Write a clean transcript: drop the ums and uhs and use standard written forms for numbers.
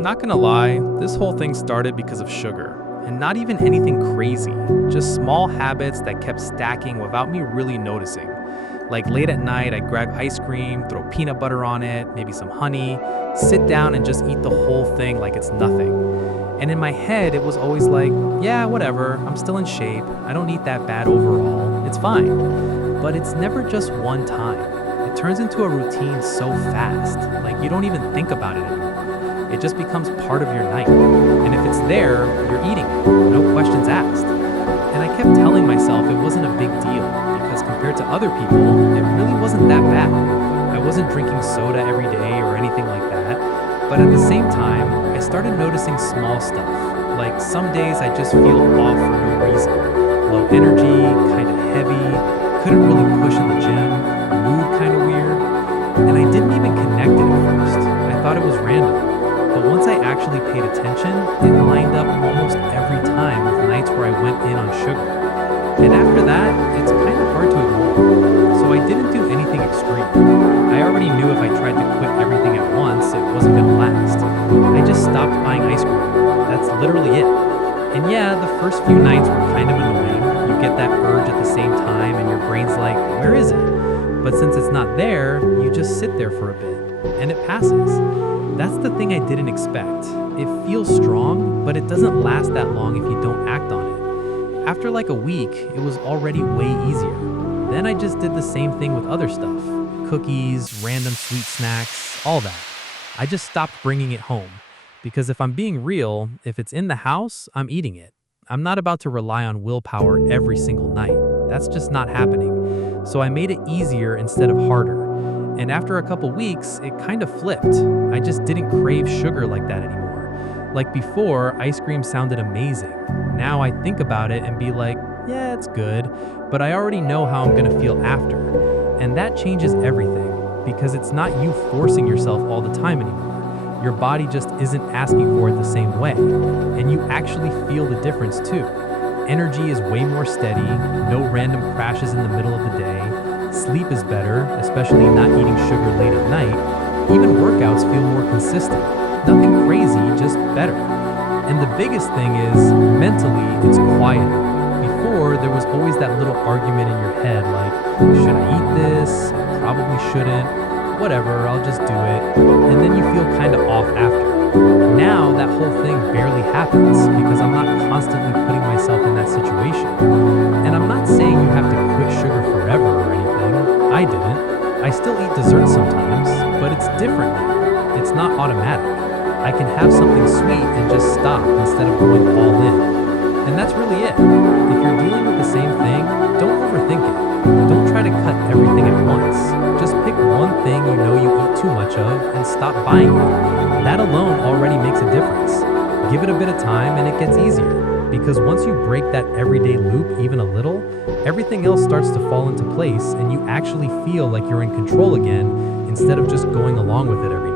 Not gonna lie, this whole thing started because of sugar. And not even anything crazy, just small habits that kept stacking without me really noticing. Like late at night, I'd grab ice cream, throw peanut butter on it, maybe some honey, sit down and just eat the whole thing like it's nothing. And in my head, it was always like, yeah, whatever, I'm still in shape, I don't eat that bad overall, it's fine. But it's never just one time. It turns into a routine so fast, like you don't even think about it anymore. It just becomes part of your night. And if it's there, you're eating it, no questions asked. And I kept telling myself it wasn't a big deal because compared to other people, it really wasn't that bad. I wasn't drinking soda every day or anything like that. But at the same time, I started noticing small stuff. Like some days I just feel off for no reason. Low energy, kind of heavy, couldn't really push in the gym, mood kind of weird. And I didn't even connect it at first. I thought it was random. But once I actually paid attention, it lined up almost every time with nights where I went in on sugar. And after that, it's kind of hard to ignore. So I didn't do anything extreme. I already knew if I tried to quit everything at once, it wasn't going to last. I just stopped buying ice cream. That's literally it. And yeah, the first few nights were kind of annoying. You get that urge at the same time and your brain's like, where is it? But since it's not there, you just sit there for a bit, and it passes. That's the thing I didn't expect. It feels strong, but it doesn't last that long if you don't act on it. After like a week, it was already way easier. Then I just did the same thing with other stuff. Cookies, random sweet snacks, all that. I just stopped bringing it home. Because if I'm being real, if it's in the house, I'm eating it. I'm not about to rely on willpower every single night. That's just not happening. So I made it easier instead of harder. And after a couple weeks, it kind of flipped. I just didn't crave sugar like that anymore. Like before, ice cream sounded amazing. Now I think about it and be like, yeah, it's good, but I already know how I'm gonna feel after. And that changes everything, because it's not you forcing yourself all the time anymore. Your body just isn't asking for it the same way. And you actually feel the difference too. Energy is way more steady, no random crashes in the middle of the day. Sleep is better, especially not eating sugar late at night. Even workouts feel more consistent. Nothing crazy, just better. And the biggest thing is, mentally, it's quieter. Before, there was always that little argument in your head like, should I eat this? I probably shouldn't. Whatever, I'll just do it. And then you feel kind of off after. Now, that whole thing barely happens because I'm not constantly putting myself in that situation. And I'm not saying you have to quit sugar forever or anything. I didn't. I still eat dessert sometimes, but it's different now. It's not automatic. I can have something sweet and just stop instead of going all in. And that's really it. If you're dealing with the same thing, don't overthink it. Don't try to cut everything at once. Just pick one thing you know you eat too much of and stop buying it. That alone already makes a difference. Give it a bit of time and it gets easier. Because once you break that everyday loop even a little, everything else starts to fall into place and you actually feel like you're in control again instead of just going along with it every